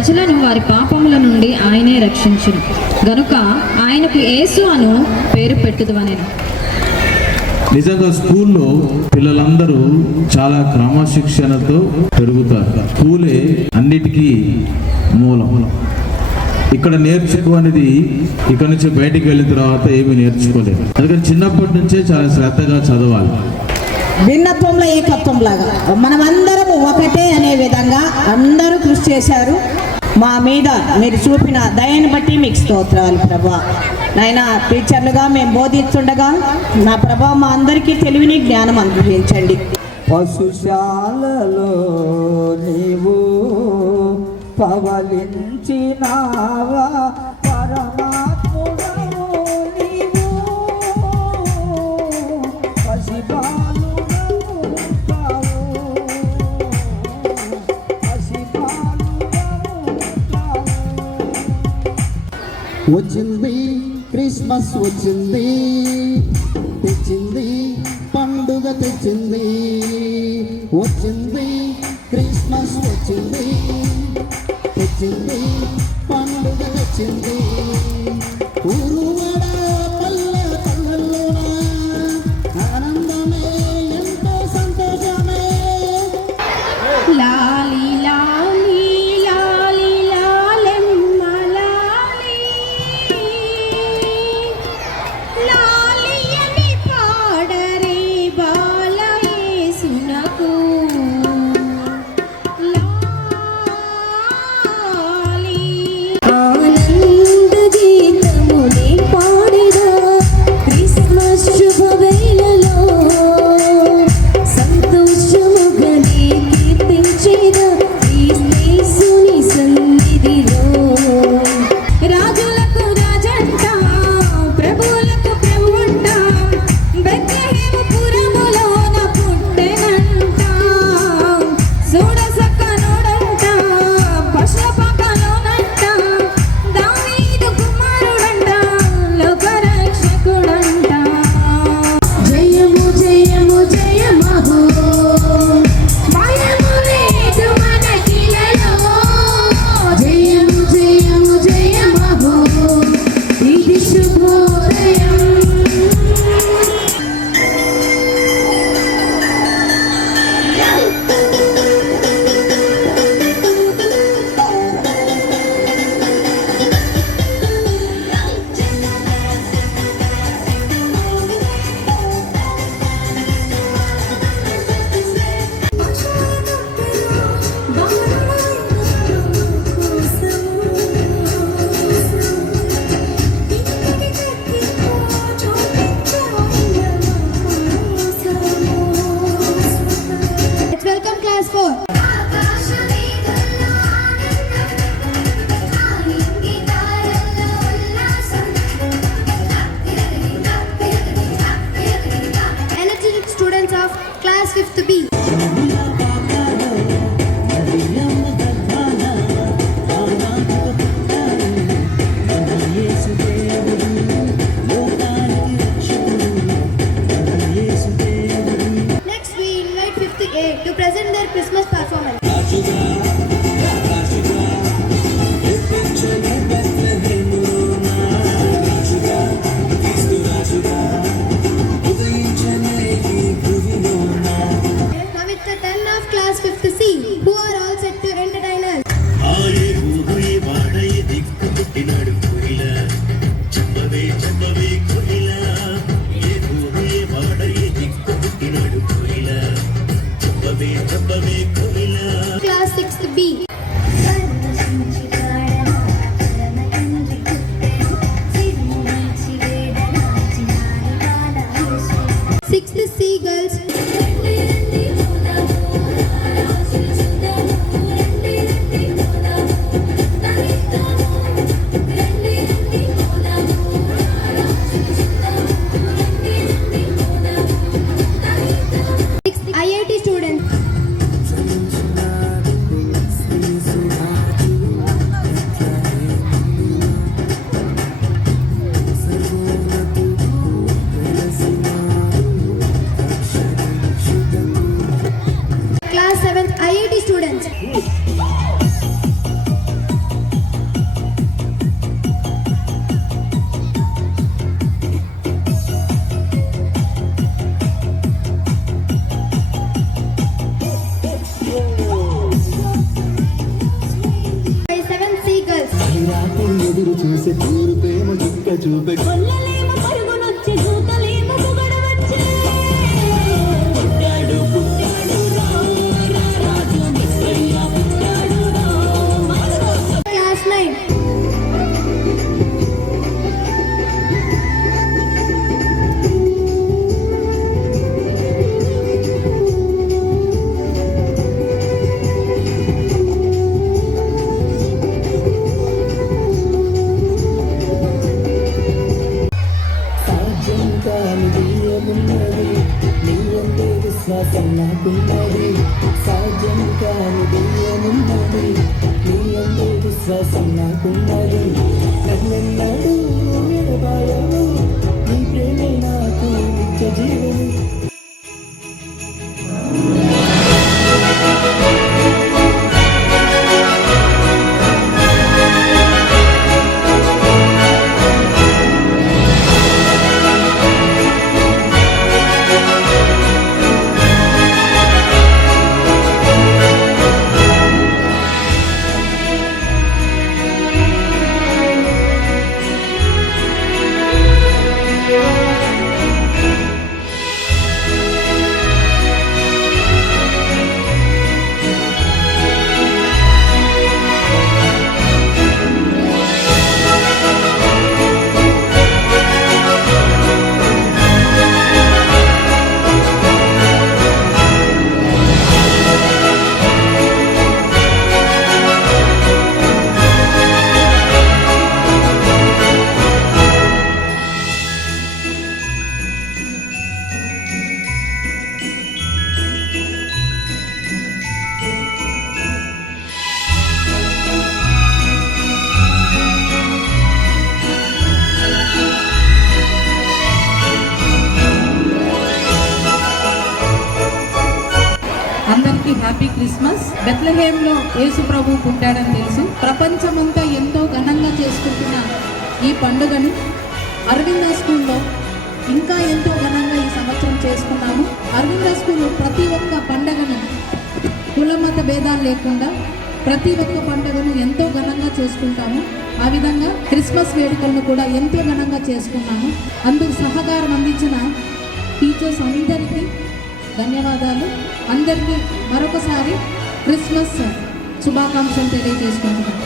ప్రజలను వారి పాపముల నుండి ఆయనే రక్షించును గనుక ఆయనకు యేసు అను పేరు పెట్టుదువనెను. నిజంగా స్కూల్లో పిల్లలందరూ చాలా క్రమశిక్షణతో పెరుగుతారు. స్కూలే అన్నిటికీ మూలం. ఇక్కడ నేర్చుకునేది ఇక్కడ నుంచి బయటికి వెళ్ళిన తర్వాత ఏమి నేర్చుకోలేదు. అందుకని చిన్నప్పటి నుంచే చాలా శ్రద్ధగా చదవాలి. భిన్నత్వంలో ఏకత్వం లాగా మనమందరం ఒకటే అనే విధంగా అందరూ కృషి చేశారు. మా మీద మీరు చూపిన దయని బట్టి మీకు స్తోత్రాలు ప్రభా. నాయన టీచర్లుగా మేము బోధిస్తుండగా నా ప్రభా మా అందరికీ తెలివిని జ్ఞానం అనుగ్రహించండి. పశుశాలలో నీవు పవలించినావా పరమాత్ముడవు నీవు పసిపాలుడవు కావు వచ్చింది క్రిస్మస్ వచ్చింది తెచ్చింది పండుగ తెచ్చింది వచ్చింది క్రిస్మస్ వచ్చింది తెచ్చింది పండుగ తెచ్చింది ఊరువాడ పల్లె పల్లెల్లోన ఆనందమే ఎంతో సంతోషమే. లాలి లాలి లాలి లాలెమ్మ లాలి లాలి అని పాడరే బాల యేసునకు లాలి ఆనంద గీతమునే పాడెదా క్రిస్మస్ శుభవేళలో సంతోషముగనే కీర్తించేదా యేసుని సన్నిధిలో. రాజులకు రాజంట ప్రభువులకు ప్రభువంట బెత్లెహేము పురములోన పుట్టెనంట సూడసక్కనుడంట పశుపకలోనంట దావీదు కుమారుడంట లోకరక్షకుడంట. జయము జయము జయమహో భయము లేదు మనకిలలో జయము జయము జయమహో ఇది శుభోదయం. Let's welcome class 4. Energetic students of class 5th B. Next we invite 5th A to present their Christmas performance. Now it's the turn of class 5th C who are all set to entertain us. Class 6th B. 6th C girls. IIT students. నాకున్నది, నీ అందే విశ్వాసం నాకున్నది, సాధ్యం కానిది ఏమున్నది, నీ అందే విశ్వాసం నాకున్నది, నన్నెన్నడూ ఎడబాయవు, నీ ప్రేమే నాకు నిత్య జీవము. అందరికీ హ్యాపీ క్రిస్మస్. బెత్లెహేంలో యేసు ప్రభు పుట్టాడని తెలుసు. ప్రపంచమంతా ఎంతో ఘనంగా చేసుకుంటున్న ఈ పండుగను అరవింద స్కూల్లో ఇంకా ఎంతో ఘనంగా ఈ సంవత్సరం చేసుకున్నాము. అరవింద స్కూల్ ప్రతి ఒక్క పండుగను కులమత భేదాలు లేకుండా ప్రతి ఒక్క పండుగను ఎంతో ఘనంగా చేసుకుంటాము. ఆ విధంగా క్రిస్మస్ వేడుకలను కూడా ఎంతో ఘనంగా చేసుకున్నాము. అందుకు సహకారం అందించిన టీచర్స్ అందరికీ ధన్యవాదాలు. అందరికీ మరొకసారి క్రిస్మస్ శుభాకాంక్షలు తెలియజేసుకుంటున్నాను.